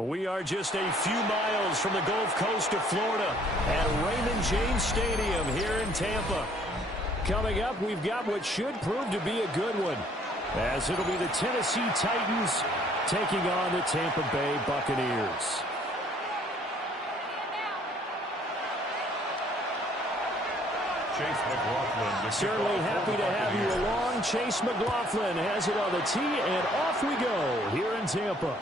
We are just a few miles from the Gulf Coast of Florida at Raymond James Stadium here in Tampa. Coming up, we've got what should prove to be a good one, as it'll be the Tennessee Titans taking on the Tampa Bay Buccaneers. Chase McLaughlin. Certainly happy to have you along. Chase McLaughlin has it on the tee, and off we go here in Tampa.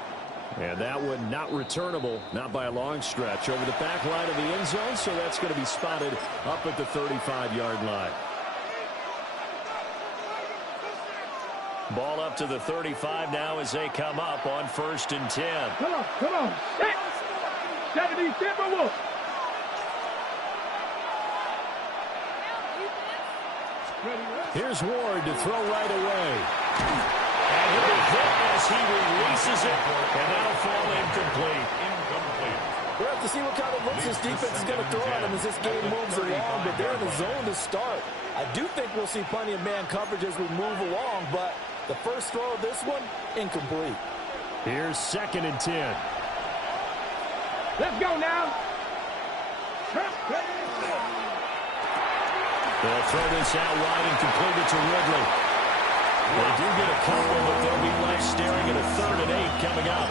And that one not returnable, not by a long stretch, over the back line of the end zone, so that's going to be spotted up at the 35-yard line. Ball up to the 35 now as they come up on 1st and 10. Come on. Set. 70 Timberwolves. Here's Ward to throw right away. And he'll be hit as he releases it, and that'll fall incomplete. We'll have to see what kind of looks this defense is going to throw at him as this game moves along, but they're in the zone to start. I do think we'll see plenty of man coverage as we move along, but the first throw of this one, incomplete. Here's 2nd and 10. Let's go now. They'll throw this out wide and complete it to Ridley. They do get a couple, but they'll be left staring at a 3rd and 8 coming up.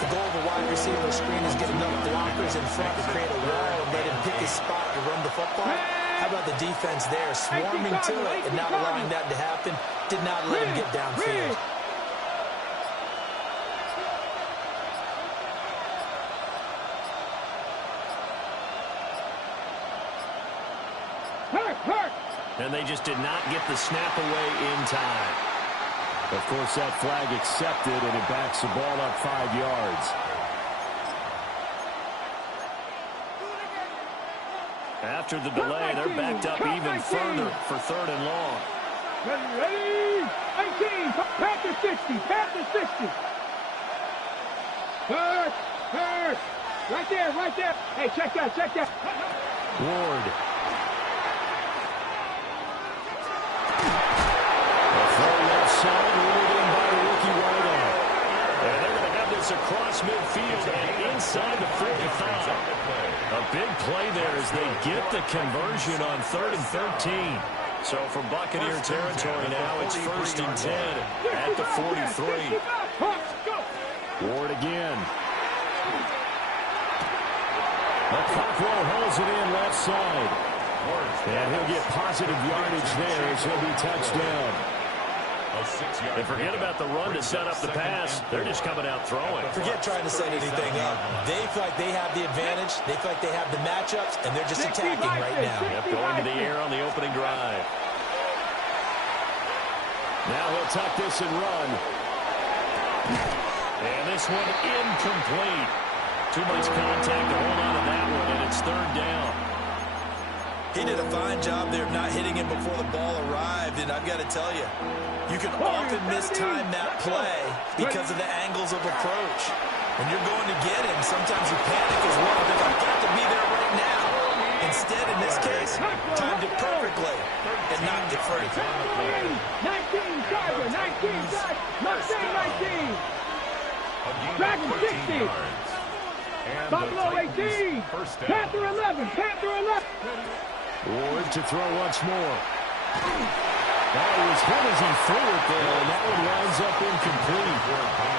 The goal of a wide receiver screen is get enough blockers in front to create a wall and let him pick his spot to run the football. How about the defense there, swarming to it and not allowing that to happen? Did not let him get downfield. And they just did not get the snap away in time. Of course, that flag accepted, and it backs the ball up 5 yards. After the delay, they're backed up even further for 3rd and long. Ready? 18. Panther 60. Panther 60. Hurt. Right there. Hey, check that. Ward. Side ruled in by the rookie right on. And they're going to have this across midfield and inside the 45. A big play there as they get the conversion on 3rd and 13. So from Buccaneer territory now, it's 1st and 10 at the 43. Ward again. McCockrell holds it in left side. And he'll get positive yardage there as he'll be touched down. And forget about the run to set up the pass. They're just coming out throwing. Forget trying to set anything up. They feel like they have the advantage. They feel like they have the matchups, and they're just attacking right now. Yep, going to the air on the opening drive. Now he'll tuck this and run. And this one incomplete. Too much contact to hold on to that one, and it's 3rd down. He did a fine job there of not hitting him before the ball arrived, and I've got to tell you, you can often mistime that play because of the angles of approach. When you're going to get him, sometimes you panic as well. Think, I've got to be there right now. Instead, in this case, timed it perfectly and knocked it free. 19, Tiger, 19, Mustang 19. Dragon 60. Buffalo 18. Panther 11. Ward to throw once more. That was hit as he threw it there, and that one winds up incomplete.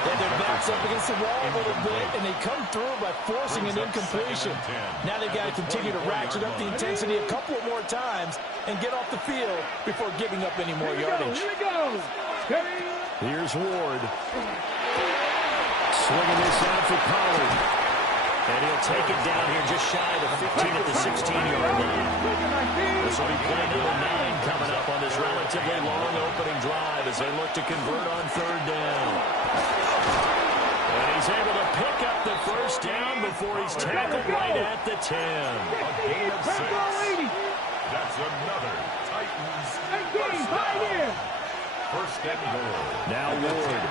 Yeah, their back's up against the wall a little bit, and they come through by forcing an incompletion. Now they've got to continue to ratchet up the intensity a couple more times and get off the field before giving up any more yardage. Here we go. Here's Ward. Swinging this out for Pollard. And he'll take it down here just shy of the 15 at the 16-yard line. This will be play number 9 coming up on this relatively long opening drive as they look to convert on 3rd down. And he's able to pick up the 1st down before he's tackled right at the 10. A gain of 6. That's another Titans. 1st and goal. Now Ward.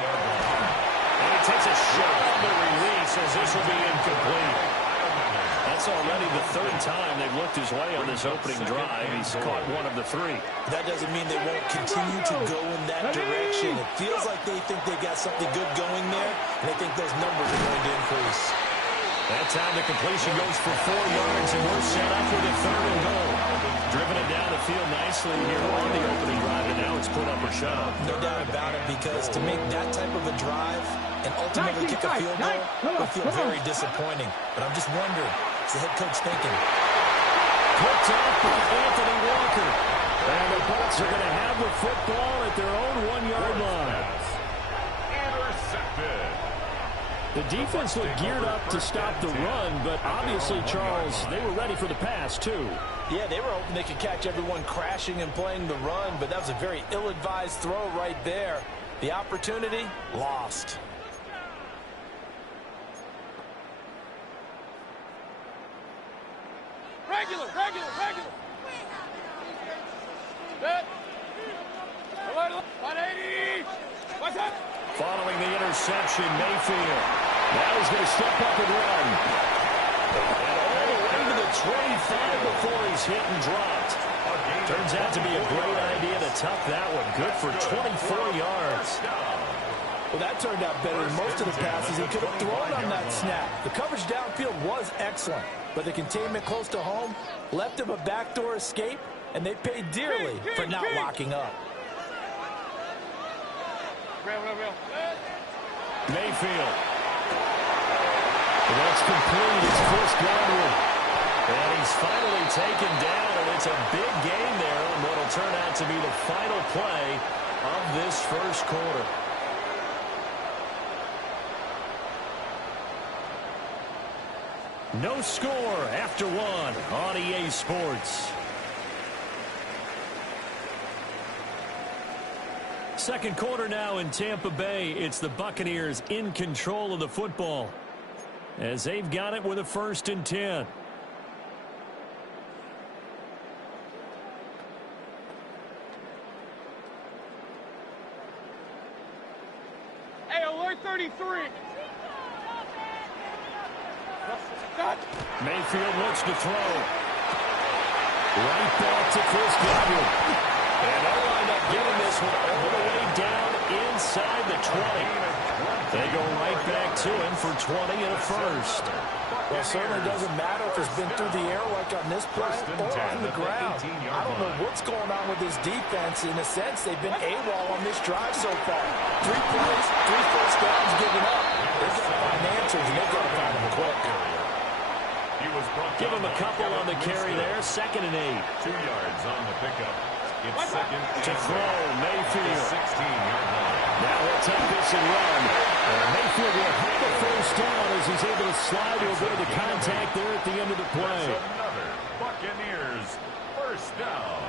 And he takes a shot on the release as this will be incomplete. That's That's already the third time they've looked his way on this opening drive. He's caught one of the three. That doesn't mean they won't continue to go in that direction. It feels like they think they got something good going there, and they think those numbers are going to increase. That time the completion goes for 4 yards, and we're set up with a 3rd and goal. Driven it down the field nicely here on the opening drive, and now it's put up or shut up. No doubt about it, because to make that type of a drive and ultimately kick a field goal will feel very disappointing. But I'm just wondering, what's the head coach thinking? Picked off by Anthony Walker. And the Bucs are going to have the football at their own 1-yard line. Intercepted. The defense looked geared up to stop the run, but obviously, Charles, they were ready for the pass, too. Yeah, they were hoping they could catch everyone crashing and playing the run, but that was a very ill-advised throw right there. The opportunity, lost. Regular. Good. 180. What's up? Following the interception, Mayfield. Now he's going to step up and run. And all the way to the 25 before he's hit and dropped. Turns out to be a great idea to tuck that one. Good for 24 yards. Well, that turned out better than most of the passes he could have thrown on that snap. The coverage downfield was excellent, but the containment close to home left him a backdoor escape, and they paid dearly for not locking up. Real. Mayfield. That's complete. It's Chris Godwin. And he's finally taken down, and it's a big gain there on what will turn out to be the final play of this first quarter. No score after one on EA Sports. Second quarter now in Tampa Bay. It's the Buccaneers in control of the football as they've got it with a 1st and 10. Hey, alert 33. Mayfield looks to throw. Right back to Chris Godwin. And they'll wind up giving this one all the way down inside the 20. They go right back to him for 20 and a 1st. Well, it certainly doesn't matter if it's been through the air like on this play or on the ground. I don't know what's going on with this defense. In a sense, they've been AWOL on this drive so far. 3 plays, 3 first downs given up. They've got to find answers, and they've got to find them quick. Give him a couple on the carry there. 2nd and 8. 2 yards on the pickup. It's 2nd to throw. Mayfield. 16-yard line. Now he'll take this and run. Mayfield will have the 1st down as he's able to slide to avoid the contact there at the end of the play. That's another Buccaneers 1st down.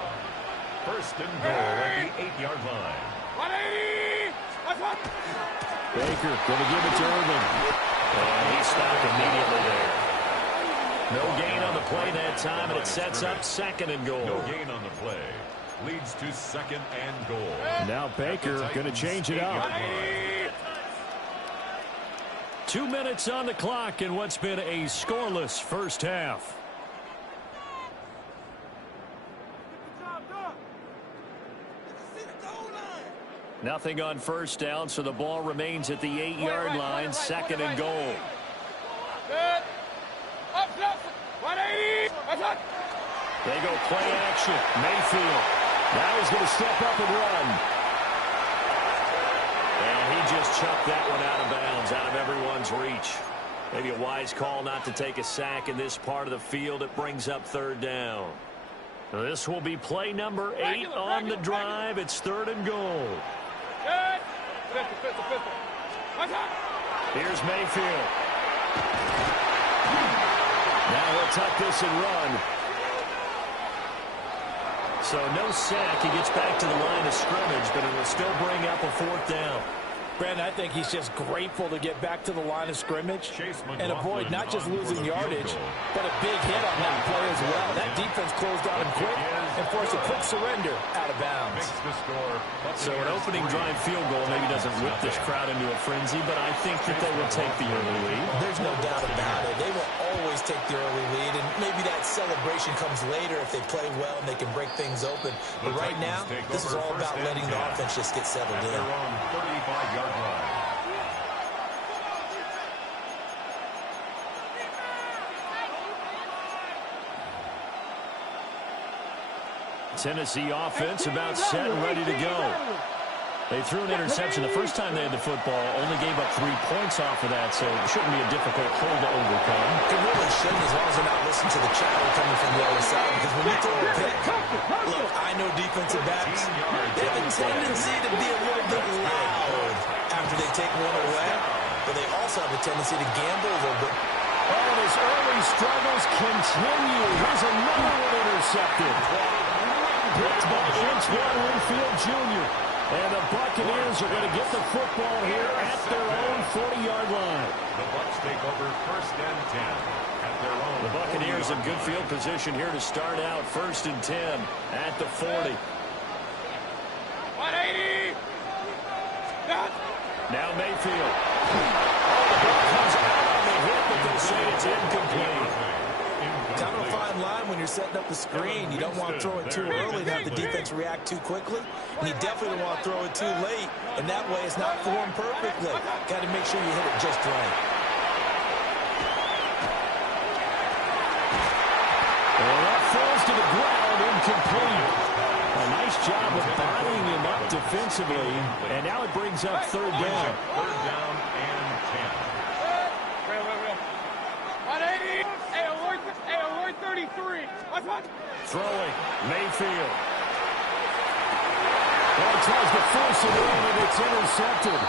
1st and goal at the 8-yard line. 180. What's up? Baker going to give it to Irvin. And he stopped immediately there. No gain on the play that time, and it sets up 2nd and goal. No gain on the play. Leads to 2nd and goal. Now Baker going to change it up. 2 minutes on the clock in what's been a scoreless first half. Nothing on 1st down, so the ball remains at the 8-yard line. 2nd and goal. Good. Up, 180. What's up? They go play action. Mayfield. Now he's going to step up and run. And he just chucked that one out of bounds, out of everyone's reach. Maybe a wise call not to take a sack in this part of the field. It brings up 3rd down. This will be play number 8 on the drive. It's 3rd and goal. Good. Pistol. What's up? Here's Mayfield. Now he'll tuck this and run. So no sack. He gets back to the line of scrimmage, but it will still bring up a 4th down. Brandon, I think he's just grateful to get back to the line of scrimmage and avoid not just losing yardage, but a big hit on that play as well. That defense closed on him quick and forced a quick surrender out of bounds. So an opening drive field goal maybe doesn't whip this crowd into a frenzy, but I think that they will take the early lead. There's no doubt about it. They will always take the early lead, celebration comes later if they play well and they can break things open. But right now, this is all about letting the offense just get settled in. Their own 35-yard line. Tennessee offense about set and ready to go. They threw an interception the first time they had the football, only gave up 3 points off of that, so it shouldn't be a difficult hole to overcome. It really shouldn't, as long as they're not listening to the chatter coming from the other side, because when you throw a pick, look, I know defensive backs, they have a tendency to be a little bit loud after they take one away, but they also have a tendency to gamble a little bit. Oh, and his early struggles continue. Here's another one intercepted. Picked by Antoine Winfield Jr. And the Buccaneers are going to get the football here at their own 40-yard line. The Bucs take over 1st and 10 at their own. The Buccaneers in good field position here to start out 1st and 10 at the 40. 180. Now Mayfield. Oh, the ball comes out on the hit, but they say it's incomplete. Kind of a fine line when you're setting up the screen. You don't want to throw it too early and have the defense react too quickly. And you definitely don't want to throw it too late. And that way it's not formed perfectly. Got to make sure you hit it just right. And that falls to the ground, incomplete. A nice job of bodying him up defensively. And now it brings up 3rd down. 3rd down and 10. 180. Hey, alert 33. Throwing, Mayfield. Well, tries to force it in, and it's intercepted.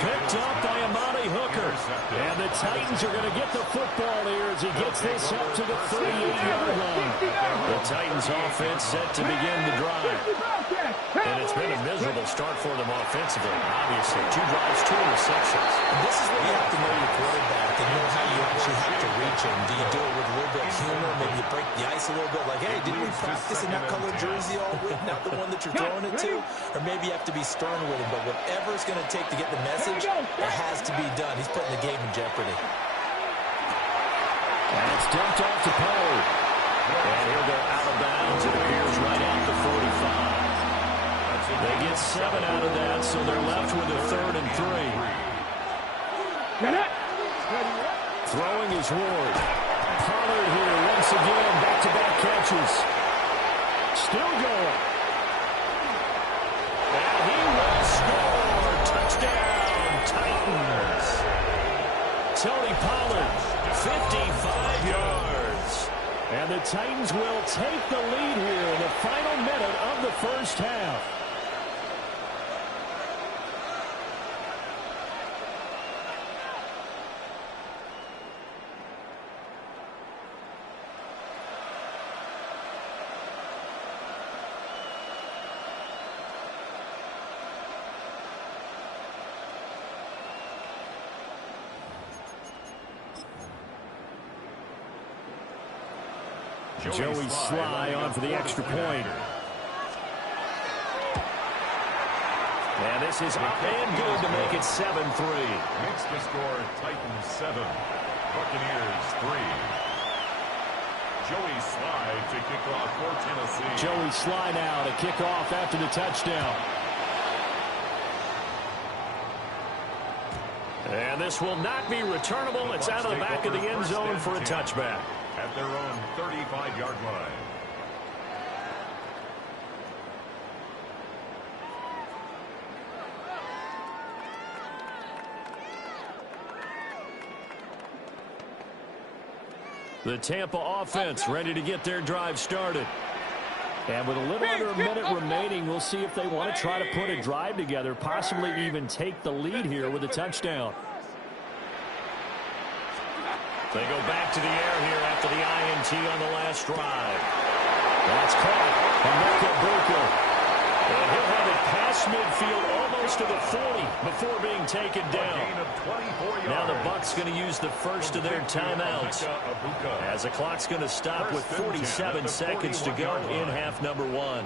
Picked up by Amani Hooker. And the Titans are going to get the football here as he gets this up to the 38-yard line. The Titans offense set to begin the drive. And it's been a miserable start for them offensively, obviously. 2 drives, 2 interceptions. And this is where you have to know your quarterback and know how you actually have to reach him. Do you do it with a little bit of humor? Maybe you break the ice a little bit, like, hey, didn't we practice in that color jersey all week, not the one that you're throwing it to? Or maybe you have to be stern with him. But whatever it's going to take to get the message, it has to be done. He's putting the game in jeopardy. And it's dumped off to Pollard. And he'll go out of bounds. It appears right at the 45. They get 7 out of that, so they're left with a 3rd and 3. Throwing is Ward. Pollard here once again, back-to-back catches. Still going. And he will score. Touchdown, Titans. Tony Pollard, 55 yards. And the Titans will take the lead here in the final minute of the 1st half. Joey Sly on for the extra point. And this is up and good to make it 7-3. Makes the score Titans 7, Buccaneers 3. Joey Sly to kick off for Tennessee. Joey Sly now to kick off after the touchdown. And this will not be returnable. It's out of the back of the end zone for a touchback. At their own 35-yard line. The Tampa offense ready to get their drive started. And with a little under a minute remaining, we'll see if they want to try to put a drive together, possibly even take the lead here with a touchdown. They go back to the air here after the INT on the last drive. That's caught. Emeka Buka. And he'll have it past midfield almost to the 40 before being taken down. Now the Bucs going to use the first of their timeouts as the clock's going to stop with 47 seconds to go in half number 1.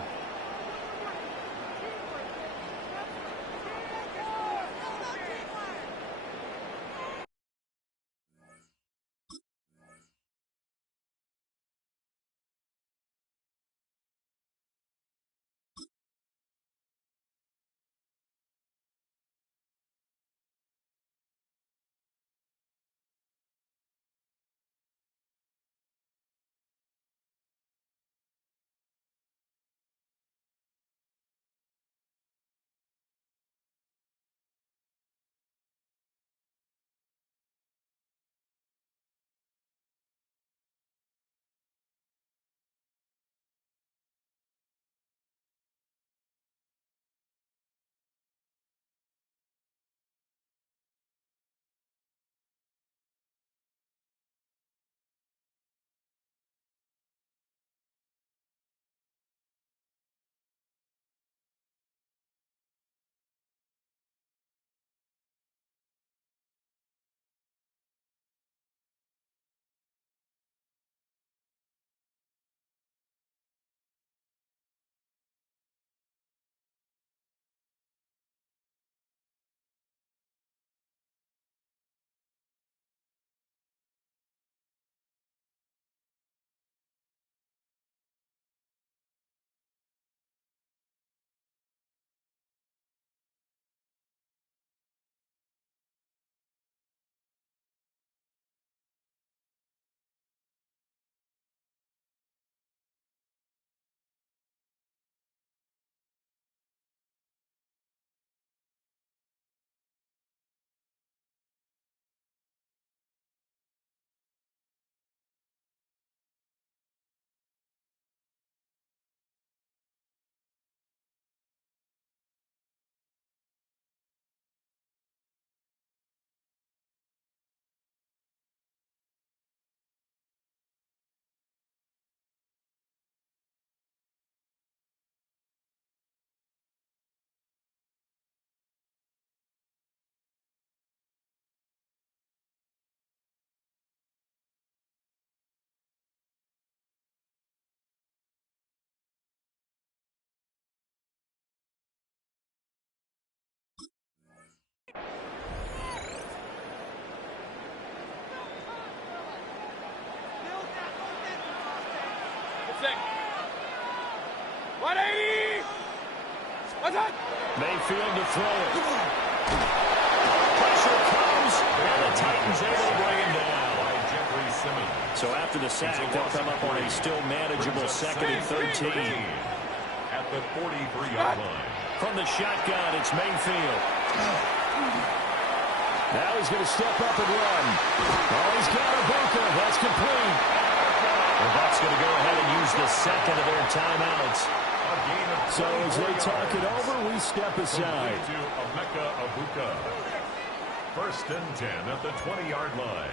180. What's that? Mayfield to throw it. Pressure comes, and the Titans able to bring him down. So after the sack, they'll come up on a still manageable 2nd and 13. At the 43-yard line. From the shotgun, it's Mayfield. Now he's going to step up and run. Oh, he's got a bunker. That's complete. The Bucs going to go ahead and use the second of their timeouts. So as they talk it over, we step aside. To Emeka Abuka. 1st and 10 at the 20-yard line.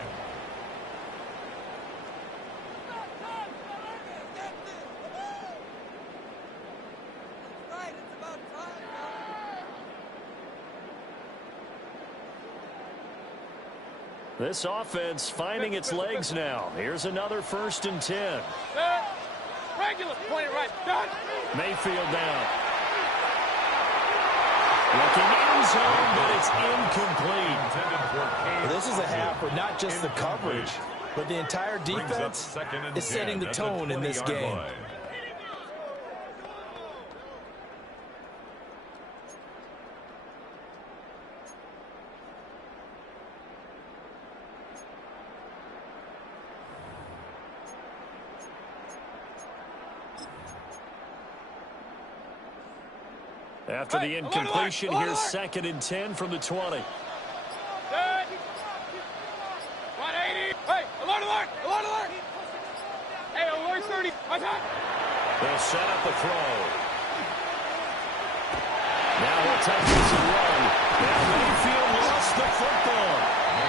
This offense finding its legs now. Here's another 1st and 10. Regular. Point it right. Done. Mayfield down. Looking in zone, but it's incomplete. Well, this is a half where not just the coverage, but the entire defense is setting the tone in this game. After the incompletion, here's 2nd and 10 from the 20. 180. Hey, alert, alert, alert, alert. Hey, alert 30. What's that? They'll set up the throw. Now he'll take this and run. Now Mayfield lost the football.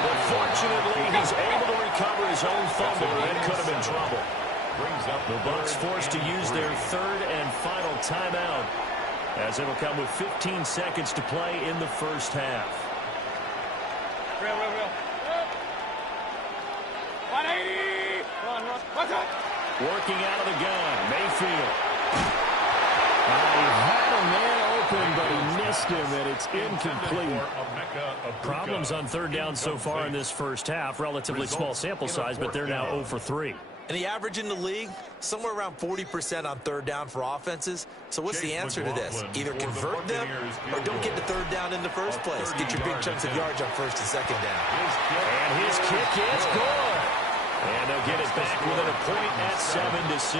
But fortunately, he's able to recover his own fumble. That could have been trouble. The Bucs forced to use their 3rd and final timeout, as it'll come with 15 seconds to play in the 1st half. Real. 180. Run. What's that? Working out of the gun, Mayfield. He had a man open, but he missed him, and it's incomplete. Problems on 3rd down so far in this 1st half. Relatively small sample size, but they're now 0 for 3. And the average in the league, somewhere around 40% on 3rd down for offenses. So what's the answer to this? Either convert them or don't get to 3rd down in the first place. Get your big chunks of yards on 1st and 2nd down. And his kick is good. And they'll get it back within a point at 7-6.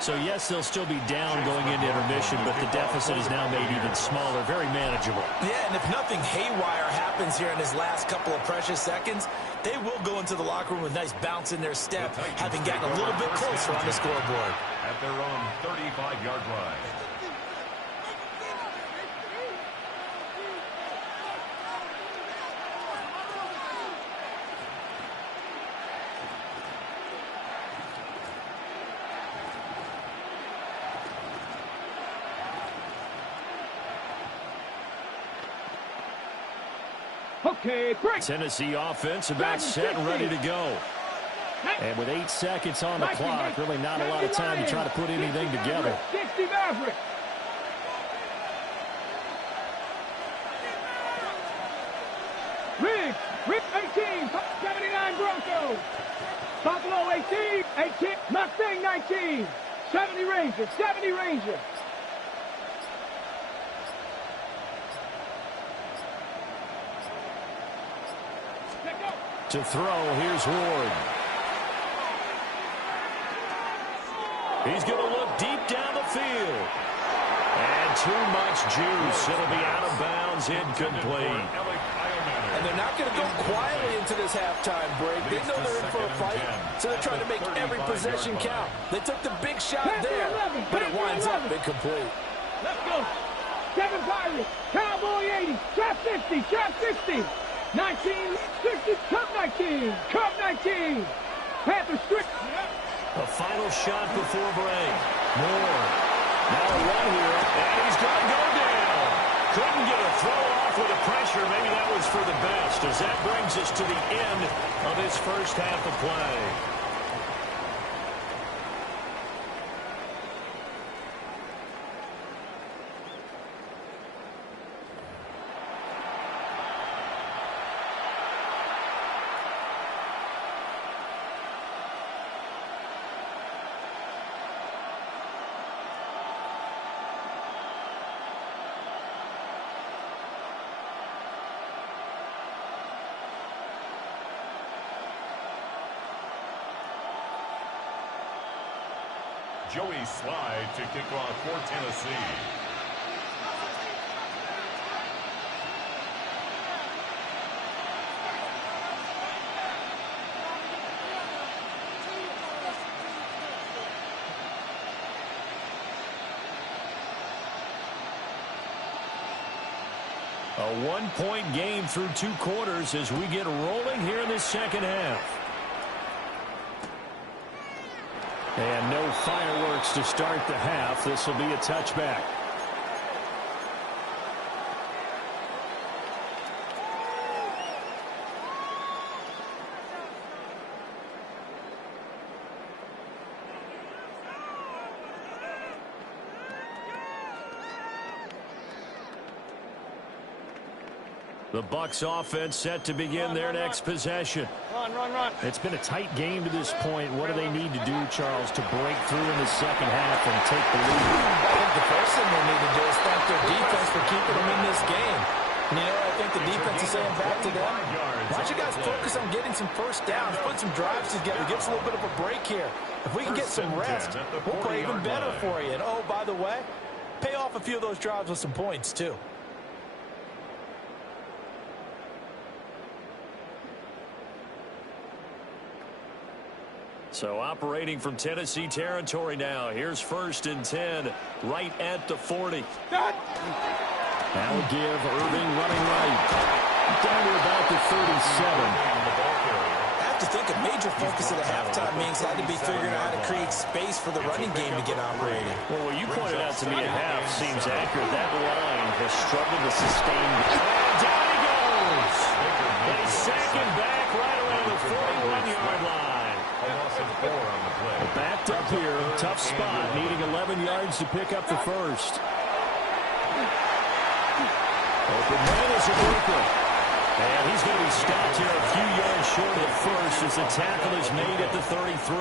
So, yes, they'll still be down going into intermission, but the deficit is now made even smaller, very manageable. Yeah, and if nothing haywire happens here in his last couple of precious seconds, they will go into the locker room with a nice bounce in their step, having gotten a little bit closer on the scoreboard. At their own 35-yard line. Okay, break. Tennessee offense about set and ready to go. And with 8 seconds on the clock, really not a lot of time to try to put anything together. 60 Maverick. Riggs, 18, 79 Broncos. Buffalo 18, Mustang 19, 70 Rangers, 70 Rangers. To throw, here's Ward. He's going to look deep down the field. And too much juice. It'll be out of bounds, incomplete. And they're not going to go quietly into this halftime break. They know they're in for a fight, so they're trying to make every possession count. They took the big shot there, but it winds up incomplete. Let's go. Kevin Pirates, Cowboy 80, trap 50, trap 60. 19, 60, Cup 19, Cup 19. Panthers strict. A final shot before break. Moore. Now a run here, and he's going to go down. Couldn't get a throw off with the pressure. Maybe that was for the best, as that brings us to the end of this 1st half of play. Joey Slide to kick off for Tennessee. A one-point game through 2 quarters as we get rolling here in the second half. And no fireworks to start the half. This will be a touchback. The Bucs offense set to begin their next possession. Run. It's been a tight game to this point. What do they need to do, Charles, to break through in the second half and take the lead? I think the first thing they need to do is thank their defense for keeping them in this game. And, I think the defense is saying back to them, why don't you guys focus on getting some first downs, put some drives together, give us a little bit of a break here. If we can get some rest, we'll play even better for you. And, oh, by the way, pay off a few of those drives with some points, too. So operating from Tennessee territory now. Here's 1st and 10 right at the 40. That'll give Irving running right. Down to about the 37. I have to think a major focus of the halftime meetings had to be figuring out how to create space for the running game to get operating. Well, what you pointed out to me at half seems accurate. That line has struggled to sustain. And down he goes. And he's sacking back right around the 41-yard line. Backed up here, tough spot, needing 11 yards to pick up the first. Open man is a Brooklyn. And he's going to be stopped here a few yards short of the first as the tackle is made at the 33.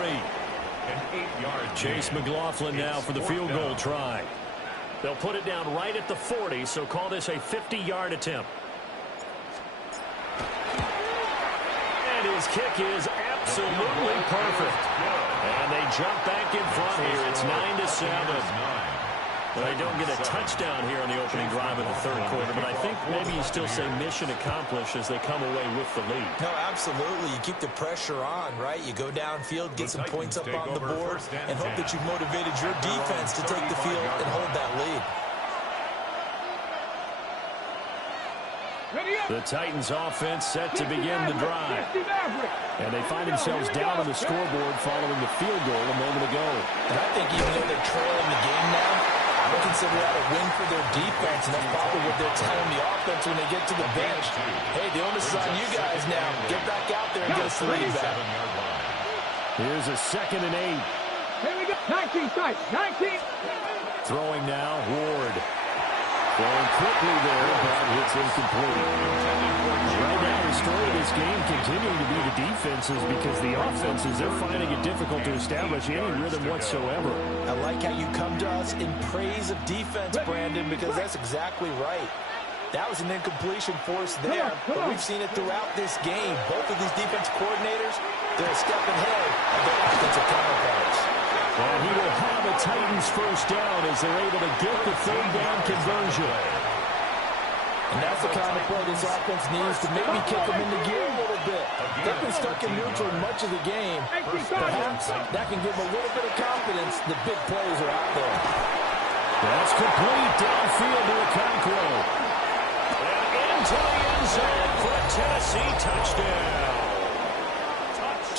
An 8-yard Chase McLaughlin now for the field goal try. They'll put it down right at the 40, so call this a 50-yard attempt. And his kick is absolutely perfect. And they jump back in front here. It's 9-7. Well, they don't get a touchdown here on the opening drive of the third quarter, but I think maybe you still say mission accomplished as they come away with the lead. No, absolutely. You keep the pressure on, right? You go downfield, get some points up on the board, and hope that you've motivated your defense to take the field and hold that lead. The Titans offense set to begin the drive. And they find themselves down on the scoreboard following the field goal a moment ago. And I think even though they're trailing the game now, I consider that a win for their defense, and that's probably what they're telling the offense when they get to the bench. Hey, the onus is on you guys now. Get back out there and get us the lead back. Here's a 2nd and 8. Here we go. 19 tight. 19. Throwing now, Ward. Going quickly there, but it's incomplete. Right now, the story of this game continuing to be the defenses because the offenses, they're finding it difficult to establish any rhythm whatsoever. I like how you come to us in praise of defense, Brandon, because that's exactly right. That was an incompletion force there, but we've seen it throughout this game. Both of these defense coordinators, they're a step ahead of their offensive counterparts. And he will have a Titans first down as they're able to get the 3rd down conversion. And that's the kind of play this offense needs to maybe kick them into gear a little bit. They've been stuck in neutral much of the game. Perhaps that can give them a little bit of confidence that big plays are out there. That's complete downfield to Okonkwo. And into the end zone for a Tennessee touchdown.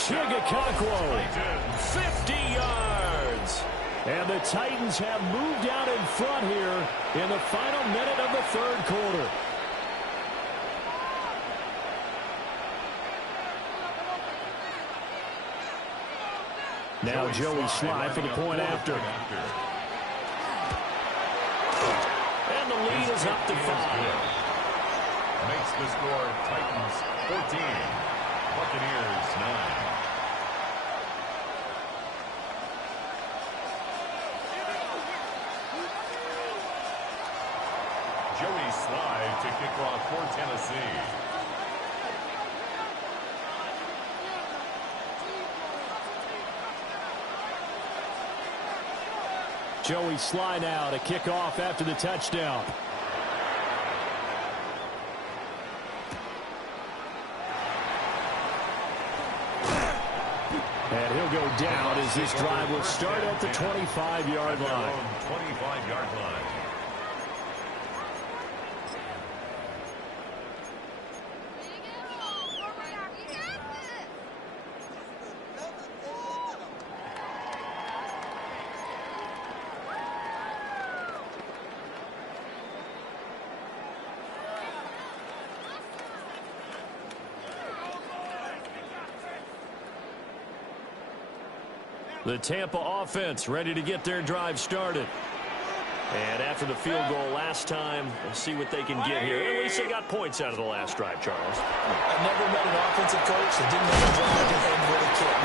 Okonkwo, 50 yards. And the Titans have moved out in front here in the final minute of the third quarter. Now Joey Slide for the point after. And the lead is up to 5. Makes the score Titans 14, Buccaneers 9. Joey Slide to kick off for Tennessee. Joey Sly now to kick off after the touchdown. And he'll go down as this drive will start at the 25-yard line. 25-yard line. The Tampa offense ready to get their drive started. And after the field goal last time, we'll see what they can get here. At least they got points out of the last drive, Charles. I never met an offensive coach that didn't know the drive to end with a kick.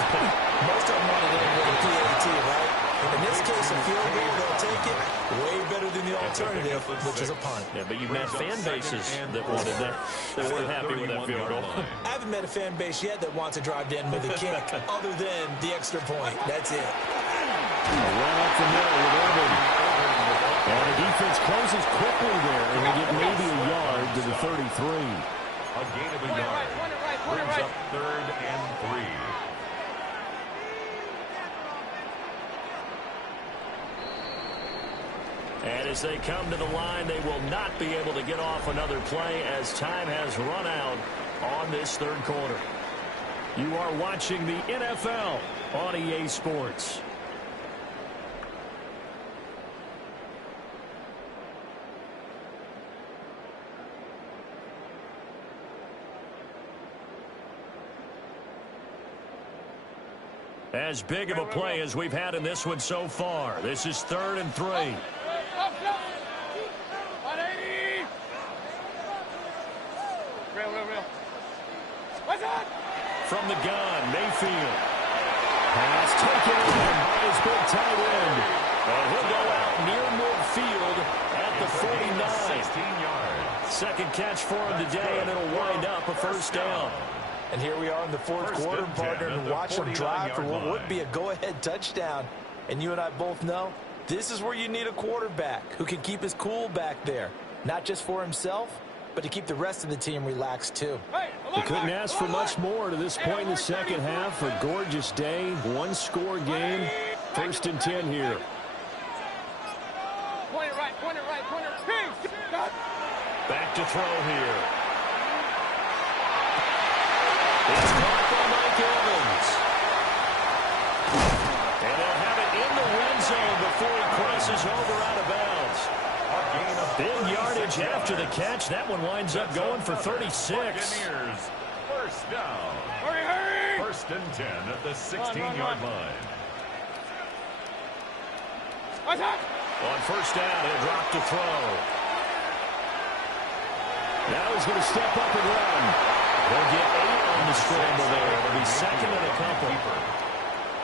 Most of them wanted to end with a PAT, right? In this case, a field goal, they'll take it. Way better than the alternative, which is a punt. Yeah, but you met fan bases that wanted that. They weren't happy with that field goal. I haven't met a fan base yet that wants a drive to end with a kick, other than the extra point. That's it. Run up the middle with Urban. And the defense closes quickly there, and they get maybe a yard to the 33. A gain of a yard. Brings up 3rd and 3. And as they come to the line, they will not be able to get off another play as time has run out on this third quarter. You are watching the NFL on EA Sports. As big of a play as we've had in this one so far. This is 3rd and 3. From the gun, Mayfield. Pass taken in by his big tight end. And he'll go out near midfield at the 49. 16 yards. Second catch for him today, and it'll wind up a first down. And here we are in the fourth quarter, partner, and watch them drive for what would be a go-ahead touchdown. And you and I both know this is where you need a quarterback who can keep his cool back there, not just for himself, but to keep the rest of the team relaxed, too. They couldn't ask for much more to this point in the second half. A gorgeous day, one-score game. 1st and 10 here. Point it right. Back to throw here. It's caught by Mike Evans. And they'll have it in the red zone before he crosses over out of bounds. Big yardage after the catch. That one winds up going for 36. First down. Hurry! 1st and 10 at the 16-yard line. On first down, he'll drop to throw. Now he's going to step up and run. They'll get 8 on the scramble there. It'll be 2nd and a couple.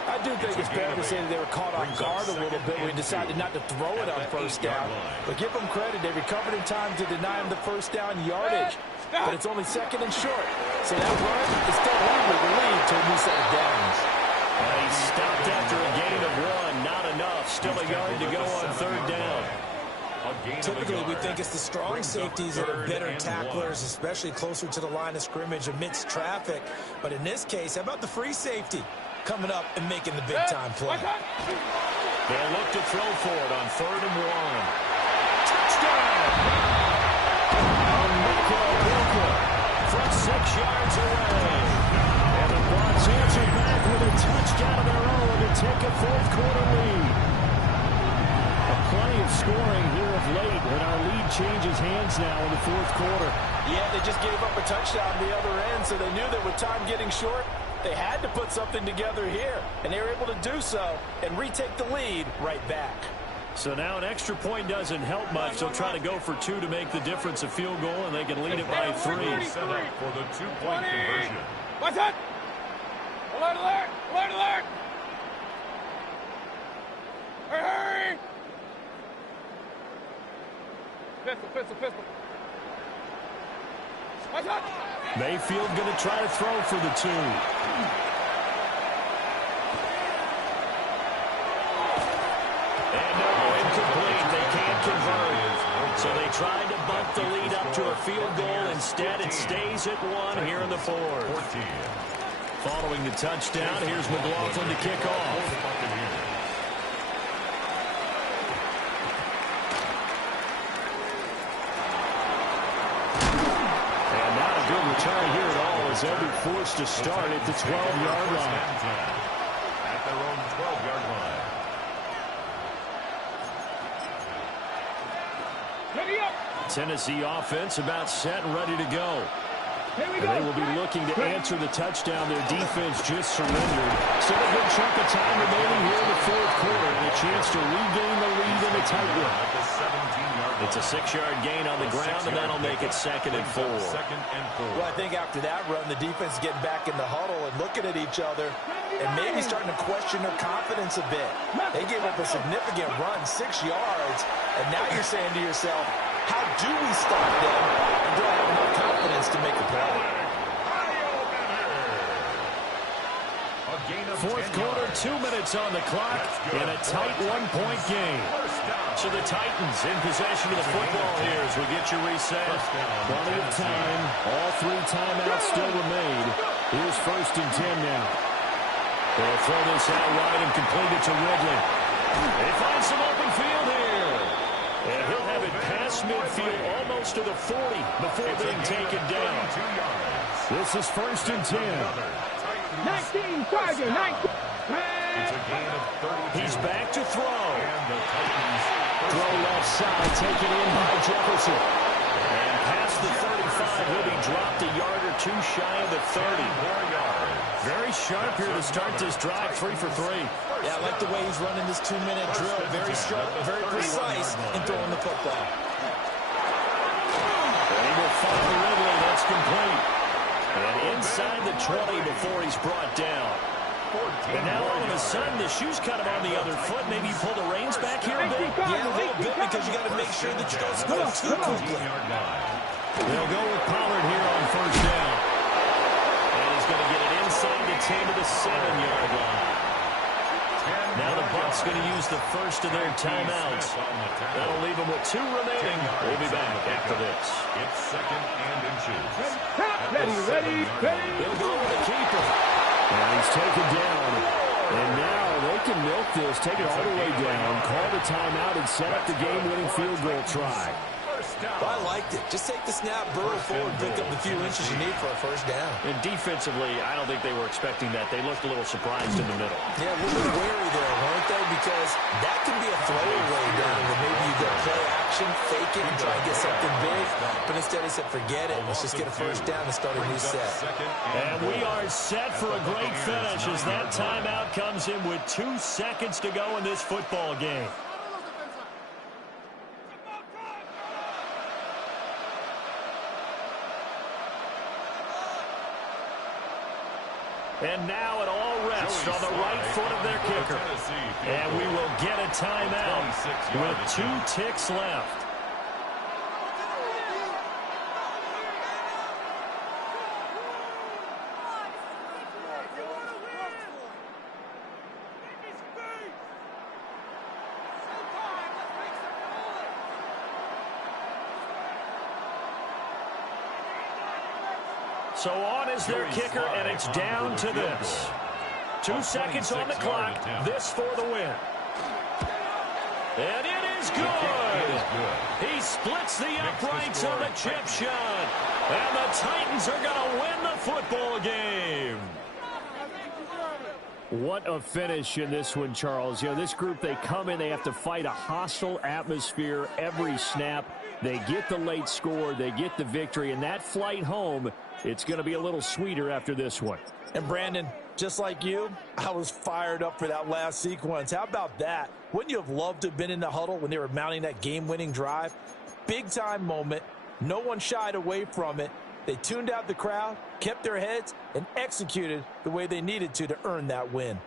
I do think it's fair to say that they were caught off guard a little bit when we decided not to throw it on first down. But give them credit. They recovered in time to deny him the first down yardage. But it's only 2nd and short. So that run is still leading the lead to a new set of downs. He stopped after a gain of 1. Not enough. Still a yard to go on 3rd down. Typically, we think it's the strong safeties that are better tacklers, especially closer to the line of scrimmage amidst traffic. But in this case, how about the free safety coming up and making the big-time play? They'll look to throw for it on 3rd and 1. Touchdown! From 6 yards away. And the Bucs answer back with a touchdown of their own to take a fourth quarter lead. Plenty of scoring here of late, and our lead changes hands now in the fourth quarter. Yeah, they just gave up a touchdown on the other end, so they knew that with time getting short, they had to put something together here, and they were able to do so and retake the lead right back. So now an extra point doesn't help much. They'll try to go for 2 to make the difference a field goal, and they can lead it by 3. Set up for the 2-point conversion. What's that? Alert, alert! Alert, alert! Hurry! Pistol. What's that? Mayfield going to try to throw for the 2. And no, field goal. Instead, it stays at 1 here in the fourth. Following the touchdown, here's McLaughlin to kick off. Return here at all as they'll be forced to start at the 12-yard line. At their own 12-yard line. Ready up. Tennessee offense about set and ready to go. Here we go. They will be looking to answer the touchdown. Their defense just surrendered. Still a good chunk of time remaining here in the fourth quarter and a chance to regain the lead in a tight one. It's a 6-yard gain on the ground, and that'll make it 2nd and 4. Well, I think after that run, the defense is getting back in the huddle and looking at each other and maybe starting to question their confidence a bit. They gave up a significant run, 6 yards, and now you're saying to yourself, how do we stop them? And do I have enough confidence to make a play? Fourth quarter, 2 minutes on the clock, and a tight 1-point game. So the Titans in possession of the football here as we get you reset. Plenty of time. All 3 timeouts still remain. Here's 1st and 10 now. They'll throw this out wide and complete it to Ridley. They find some open field here. And he'll have it past midfield almost to the 40 before being taken down. This is 1st and 10. 19, Tiger, 19. He's back to throw. Throw left side, taken in by Jefferson. And past the 35, he'll be dropped a yard or 2 shy of the 30. Very sharp here to start this drive, 3 for 3. Yeah, I like the way he's running this 2-minute drill. Very sharp, very precise in throwing the football. And he will find Ridley. That's complete. And inside the 20 before he's brought down. And now all of a sudden the shoe's kind of on the other foot. Maybe you pull the reins back here a bit? Yeah, a little bit because you got to make sure that you don't score too quickly. They'll go with Pollard here on 1st down. And he's going to get it inside the 10 to the 7-yard line. Now the Bucs going to use the first of their timeouts. That'll leave them with 2 remaining. We'll be back after this. It's 2nd and inches. Ready. They'll go with the keeper. And he's taken down. And now they can milk this, take it all the way down, call the timeout, and set up the game-winning field goal try. Well, I liked it. Just take the snap, burrow forward, pick up the few inches you need for a 1st down. And defensively, I don't think they were expecting that. They looked a little surprised in the middle. Yeah, a little bit wary there, weren't they? Because that can be a throwaway down where maybe you go play action, fake it, and try and get something big. But instead he said, forget it. Let's just get a 1st down and start a new set. And we are set for a great finish as that timeout comes in with 2 seconds to go in this football game. And now it all rests on the right foot of their kicker. And we will get a timeout with 2 ticks left. So on is their kicker, and it's down to this. 2 seconds on the clock. This for the win. And it is good. He splits the uprights on the chip shot. And the Titans are going to win the football game. What a finish in this one, Charles. You know, this group, they come in, they have to fight a hostile atmosphere every snap. They get the late score, they get the victory, and that flight home, it's going to be a little sweeter after this one. And Brandon, just like you, I was fired up for that last sequence. How about that? Wouldn't you have loved to have been in the huddle when they were mounting that game-winning drive? Big-time moment. No one shied away from it. They tuned out the crowd, kept their heads, and executed the way they needed to earn that win.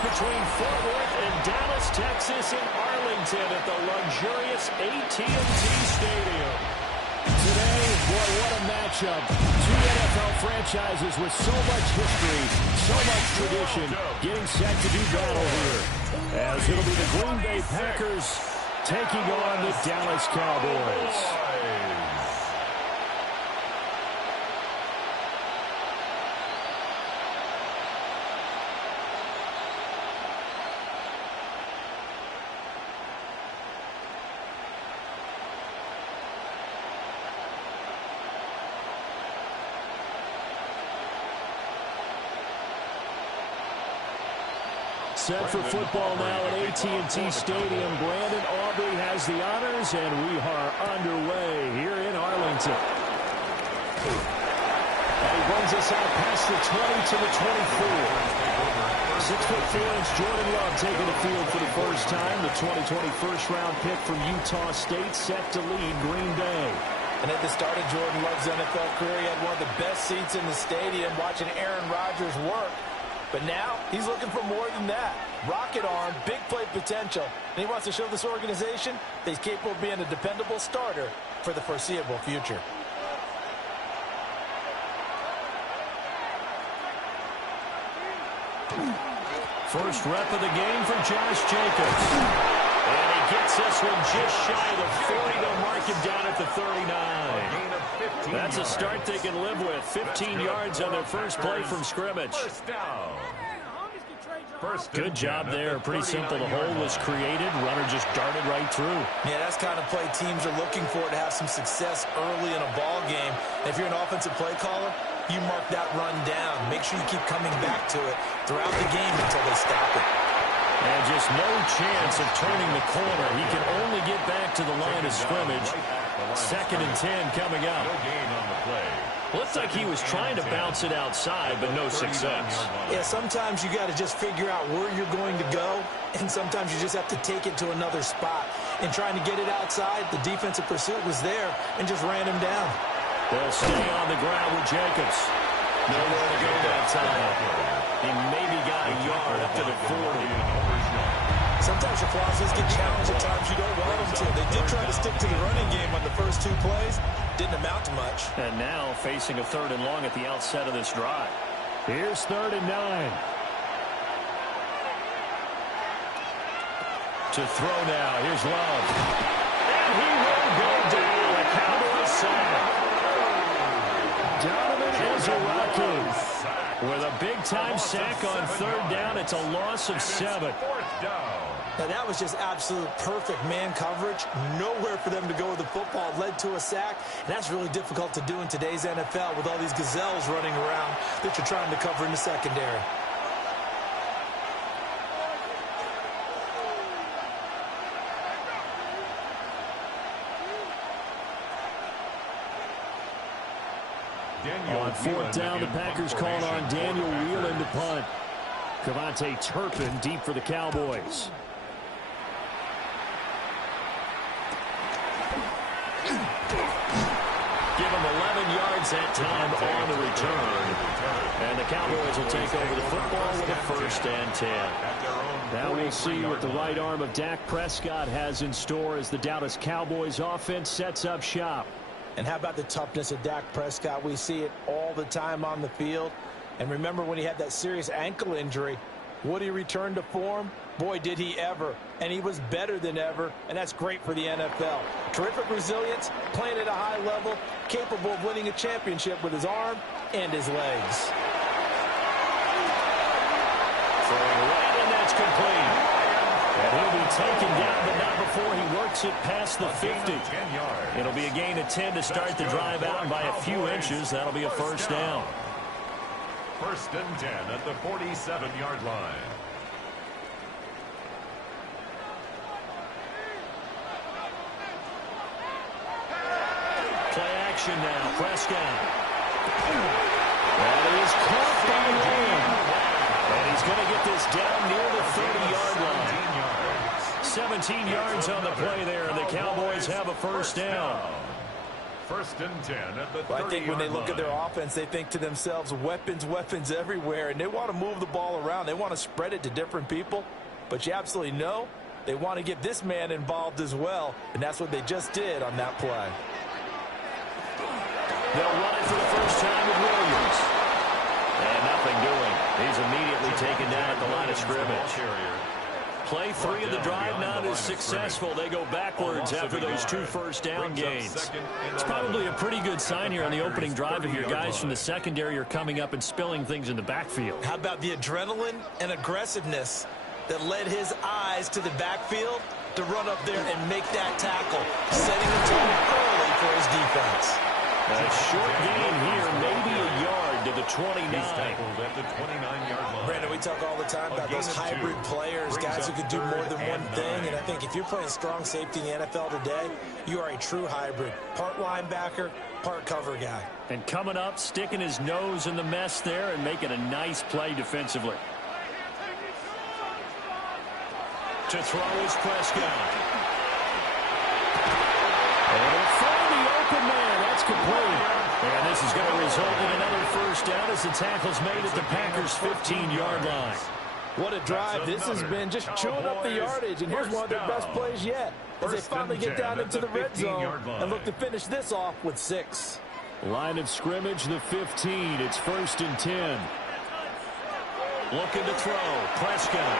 between Fort Worth and Dallas, Texas, in Arlington at the luxurious AT&T Stadium. Today, boy, what a matchup. Two NFL franchises with so much history, so much tradition, getting set to do battle here. As it'll be the Green Bay Packers taking on the Dallas Cowboys. Set for football now at AT&T Stadium. Brandon Aubrey has the honors, and we are underway here in Arlington. And he brings us out past the 20 to the 24. 6'4" Jordan Love taking the field for the first time. The 2020 first-round pick from Utah State set to lead Green Bay. And at the start of Jordan Love's NFL career, he had one of the best seats in the stadium watching Aaron Rodgers work. But now, he's looking for more than that. Rocket arm, big play potential. And he wants to show this organization that he's capable of being a dependable starter for the foreseeable future. First rep of the game for Josh Jacobs. And he gets this one just shy of the 40 to mark him down at the 39. That's a start they can live with. 15 yards on their first play from scrimmage. Good job there. Pretty simple. The hole was created. Runner just darted right through. Yeah, that's the kind of play teams are looking for to have some success early in a ball game. If you're an offensive play caller, you mark that run down. Make sure you keep coming back to it throughout the game until they stop it. And just no chance of turning the corner. He can only get back to the line of scrimmage. 2nd and 10 coming up. Looks like he was trying to bounce it outside, but no success. Yeah, sometimes you got to just figure out where you're going to go, and sometimes you just have to take it to another spot. And trying to get it outside, the defensive pursuit was there and just ran him down. They'll stay on the ground with Jacobs. Nowhere to go that time. He maybe got a yard up to the 40. Sometimes your philosophies get challenged at times you don't want them to. They did try to stick to the running game on the first 2 plays. Didn't amount to much. And now facing a 3rd and long at the outset of this drive. Here's 3rd and 9. To throw now. Here's Love. And he will go down. A Cowboys sack. Donovan Ezra with a big-time sack on 3rd down. It's a loss of 7. Now, that was just absolute perfect man coverage. Nowhere for them to go with the football. Led to a sack. And that's really difficult to do in today's NFL with all these gazelles running around that you're trying to cover in the secondary. On 4th down, the Packers called on Daniel Whelan to punt. Cavante Turpin deep for the Cowboys. Give him 11 yards that time on the return. And the Cowboys will take over the football with a 1st and 10. Now we'll see what the right arm of Dak Prescott has in store as the Dallas Cowboys offense sets up shop. And how about the toughness of Dak Prescott? We see it all the time on the field. And remember when he had that serious ankle injury, would he return to form? Boy, did he ever. And he was better than ever, and that's great for the NFL. Terrific resilience, playing at a high level, capable of winning a championship with his arm and his legs. Throwing right, and that's complete. And he'll be taken down, but not before he works it past the 50. It'll be a gain of 10 to start the drive out by a few inches. That'll be a 1st down. 1st and 10 at the 47-yard line. Play action now. Prescott. That is caught by Lamb. And he's going to get this down near the 30-yard line. 17 yards on the play there, and the Cowboys have a 1st down. First and 10 at the 30-yard line. I think when they look at their offense, they think to themselves, weapons, weapons everywhere, and they want to move the ball around. They want to spread it to different people, but you absolutely know they want to get this man involved as well, and that's what they just did on that play. They'll run it for the first time with Williams. And nothing doing. He's immediately taken down at the line of scrimmage. Play 3 of the drive not as successful. They go backwards after those 2 first-down gains. It's probably a pretty good sign here on the opening drive if your guys from the secondary are coming up and spilling things in the backfield. How about the adrenaline and aggressiveness that led his eyes to the backfield to run up there and make that tackle, setting the tone early for his defense. A short gain here, maybe a yard to the 29. He's tackled at the 29-yard line. Brandon, we talk all the time about those hybrid players, guys who can do more than one thing, and I think if you're playing strong safety in the NFL today, you are a true hybrid. Part linebacker, part cover guy. And coming up, sticking his nose in the mess there and making a nice play defensively. To throw is Prescott. And he'll find the open man. That's complete. And this is going to result in another first down as the tackle's made at the Packers' 15-yard line. What a drive this has been, just chewing up the yardage. And here's one of their best plays yet as they finally get down into the red zone and look to finish this off with 6. Line of scrimmage, the 15. It's 1st and 10. Looking to throw. Prescott.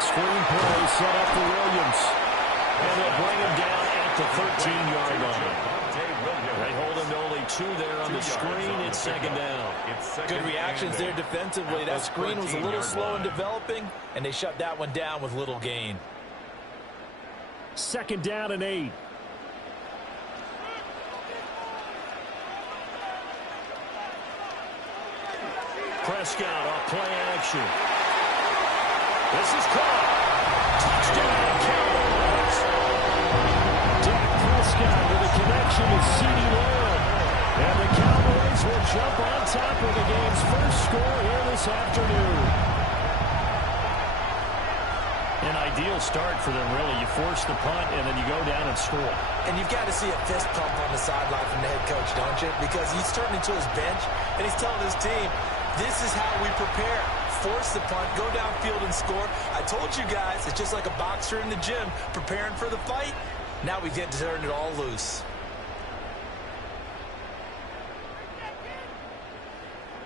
Screen play set up for Williams. And they'll bring him down at the 13-yard line. They hold him to only 2 there on the screen. It's second down. Good reactions there defensively. That screen was a little slow in developing, and they shut that one down with little gain. 2nd down and 8. Prescott off play action. This is caught. Touchdown, Cowboys. Dak Prescott with a connection to CeeDee Lamb. And the Cowboys will jump on top of the game's first score here this afternoon. An ideal start for them, really. You force the punt, and then you go down and score. And you've got to see a fist pump on the sideline from the head coach, don't you? Because he's turning to his bench, and he's telling his team, this is how we prepare. Force the punt, go downfield and score. I told you guys, it's just like a boxer in the gym preparing for the fight. Now we get to turn it all loose.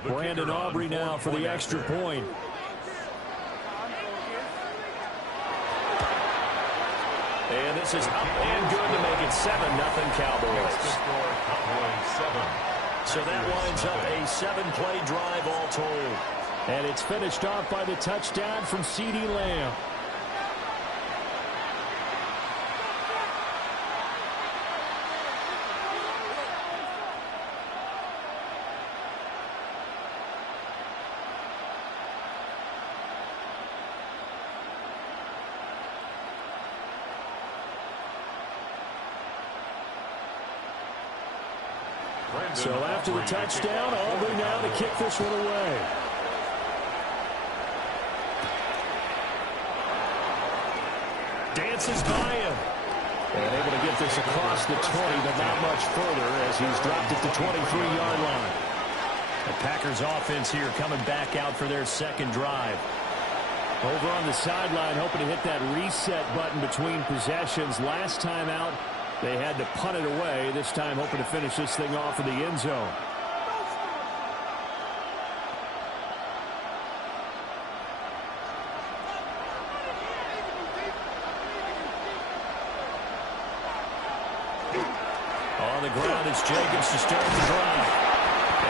Brandon Aubrey now for the extra point. And this is up and good to make it 7-0 Cowboys. So that winds up a 7-play drive all told. And it's finished off by the touchdown from CeeDee Lamb. So after the touchdown, Aubrey now to kick this one away. Dances by him. And able to get this across the 20, but not much further as he's dropped at the 23-yard line. The Packers offense here coming back out for their second drive. Over on the sideline, hoping to hit that reset button between possessions. Last time out, they had to punt it away. This time hoping to finish this thing off in the end zone. On the ground, it's Jacobs to start the drive.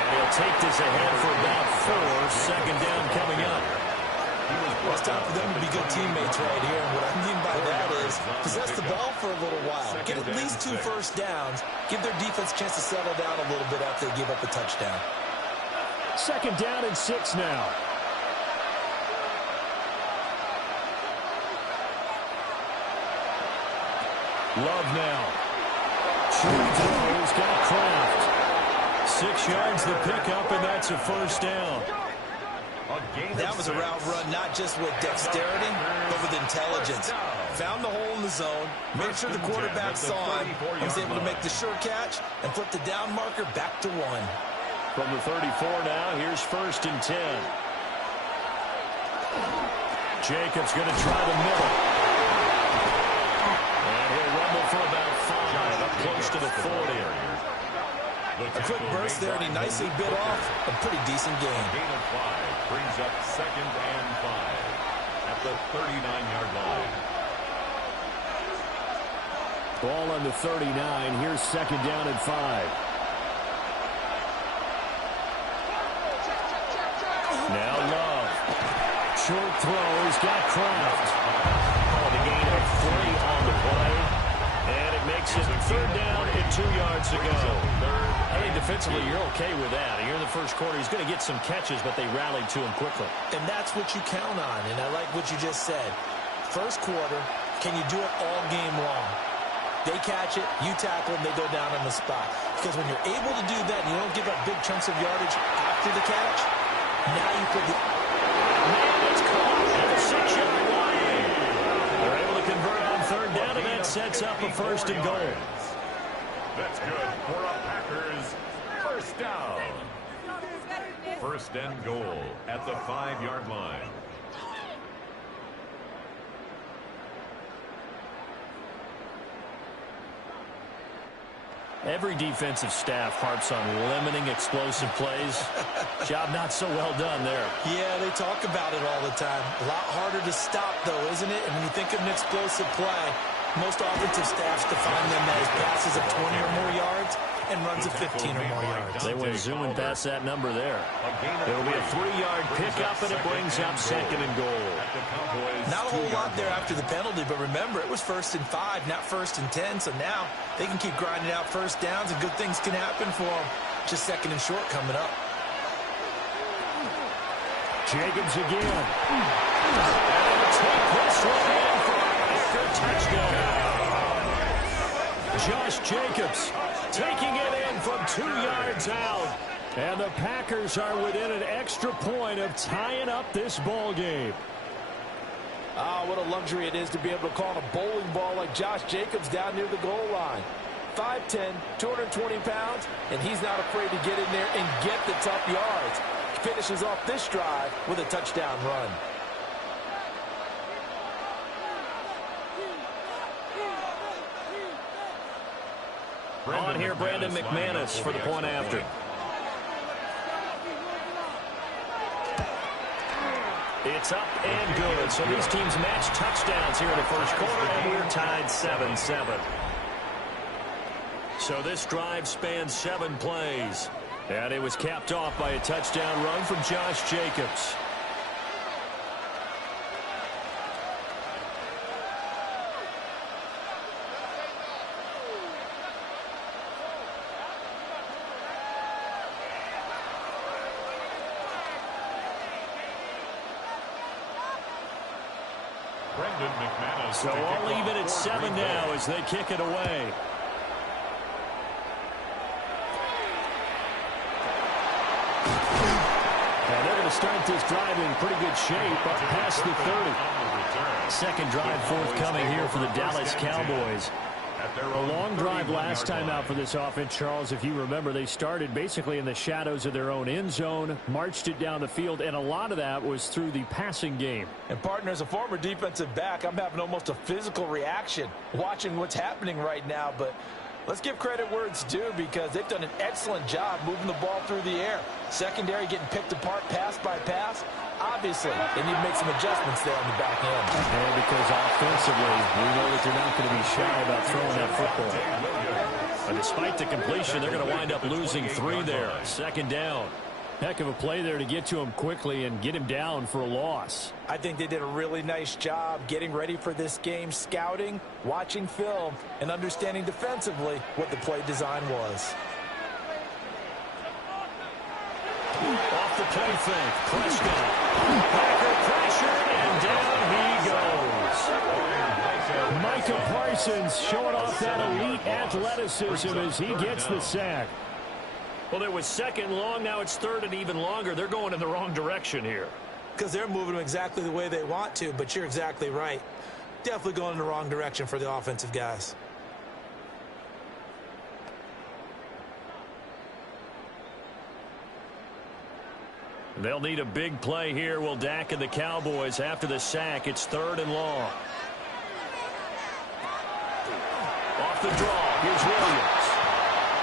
And he'll take this ahead for about 4. Second down coming up. Well, it's time for them to be good teammates right here. And what I mean by that is possess the ball for a little while. Get at least 2 first downs. Give their defense a chance to settle down a little bit after they give up a touchdown. 2nd down and 6 now. Love now. He's got Kraft. 6 yards the pickup, and that's a first down. That was a route run, not just with dexterity, but with intelligence. Found the hole in the zone, made sure the quarterback saw him, and was able to make the sure catch and flip the down marker back to 1. From the 34 now, here's 1st and 10. Jacobs going to try the middle. And he'll rumble for about 5, up close to the 40. A quick burst there, and he nicely bit off a pretty decent gain. Gain of 5 brings up 2nd and 5 at the 39-yard line. Ball on the 39. Here's 2nd down and 5. Now Love. Short throw. He's got Kraft. Oh, the gain of 3 on the play. And it makes it 3rd down and 2 yards to go. I think defensively you're okay with that. Here in the first quarter, he's going to get some catches, but they rallied to him quickly. And that's what you count on, and I like what you just said. First quarter, can you do it all game long? They catch it, you tackle them, they go down on the spot. Because when you're able to do that and you don't give up big chunks of yardage after the catch, now you put the... Man, it's caught at the 6-yard line. They're able to convert on 3rd down, and that sets up a 1st and goal. That's good for a Packers 1st down. 1st and goal at the 5-yard line. Every defensive staff harps on limiting explosive plays. Job not so well done there. Yeah, they talk about it all the time. A lot harder to stop, though, isn't it? And when you think of an explosive play, most offensive staffs define them as passes of 20 or more yards and runs of 15 or more yards. They went zooming past that number there. It'll be a 3-yard pickup, and it brings up 2nd and goal. Not a whole lot there after the penalty, but remember, it was 1st and 5, not 1st and 10, so now they can keep grinding out 1st downs, and good things can happen for them. Just 2nd and short coming up. Jacobs again. And take this one in for a Packer touchdown. Josh Jacobs taking it in from 2 yards out. And the Packers are within an extra point of tying up this ball game. Ah, what a luxury it is to be able to call a bowling ball like Josh Jacobs down near the goal line. 5'10", 220 pounds, and he's not afraid to get in there and get the tough yards. Finishes off this drive with a touchdown run. On here, Brandon McManus for the point after. It's up and good. So these teams match touchdowns here in the first quarter, and we're tied 7-7. So this drive spans 7 plays. And it was capped off by a touchdown run from Josh Jacobs. So all even at 7 now as they kick it away. And they're going to start this drive in pretty good shape up past the 30. Second drive forthcoming here for the Dallas Cowboys. A long drive last time out for this offense, Charles. If you remember, they started basically in the shadows of their own end zone, marched it down the field, and a lot of that was through the passing game. And, partner, as a former defensive back, I'm having almost a physical reaction watching what's happening right now. But let's give credit where it's due because they've done an excellent job moving the ball through the air. Secondary getting picked apart pass by pass. Obviously, they need to make some adjustments there on the back end. And because offensively, we know that they're not going to be shy about throwing that football. But despite the completion, they're going to wind up losing 3 there. Second down. Heck of a play there to get to him quickly and get him down for a loss. I think they did a really nice job getting ready for this game, scouting, watching film, and understanding defensively what the play design was. Off the play fake, Prescott. Packer pressure, and down he goes. Micah Parsons showing off that elite athleticism as he gets the sack. Well, it was second and long. Now it's third and even longer. They're going in the wrong direction here. Because they're moving them exactly the way they want to, but you're exactly right. Definitely going in the wrong direction for the offensive guys. They'll need a big play here. Will Dak and the Cowboys after the sack. It's third and long. Off the draw. Here's Williams.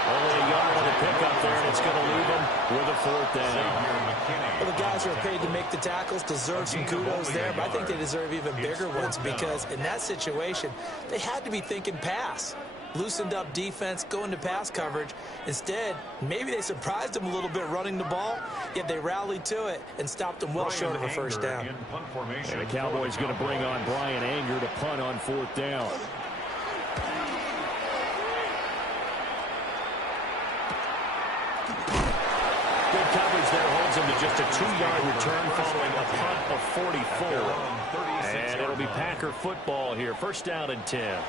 Only a yard on the pickup there, and it's going to leave them with a fourth down. Well, the guys who are paid to make the tackles deserve some kudos there, but I think they deserve even bigger ones because in that situation, they had to be thinking pass. Loosened up defense, going to pass coverage. Instead, maybe they surprised them a little bit running the ball, yet they rallied to it and stopped them well short of a first down. And the Cowboys going to bring on Brian Anger to punt on fourth down. Good coverage there holds him to just a 2-yard return following a punt of 44. And it'll be Packer football here. First down and 10.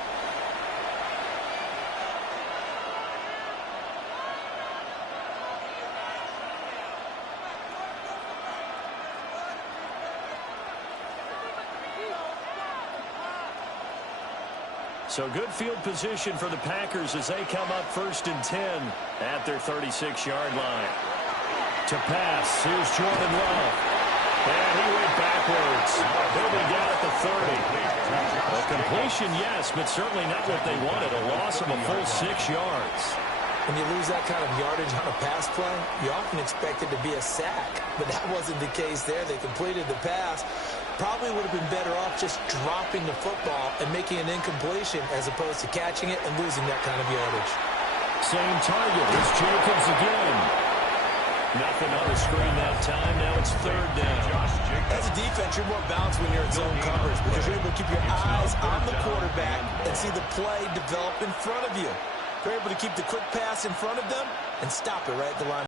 So good field position for the Packers as they come up first and 10 at their 36-yard line. To pass, here's Jordan Love. And he went backwards. He'll be down at the 30. A completion, yes, but certainly not what they wanted. A loss of a full 6 yards. When you lose that kind of yardage on a pass play, you often expect it to be a sack. But that wasn't the case there. They completed the pass. Probably would have been better off just dropping the football and making an incompletion as opposed to catching it and losing that kind of yardage. Same target. It's Jacobs again. Nothing on the screen that time. Now it's third down. As a defense, you're more balanced when you're in zone coverage because you're able to keep your eyes on the quarterback and see the play develop in front of you. You're able to keep the quick pass in front of them and stop it right at the line.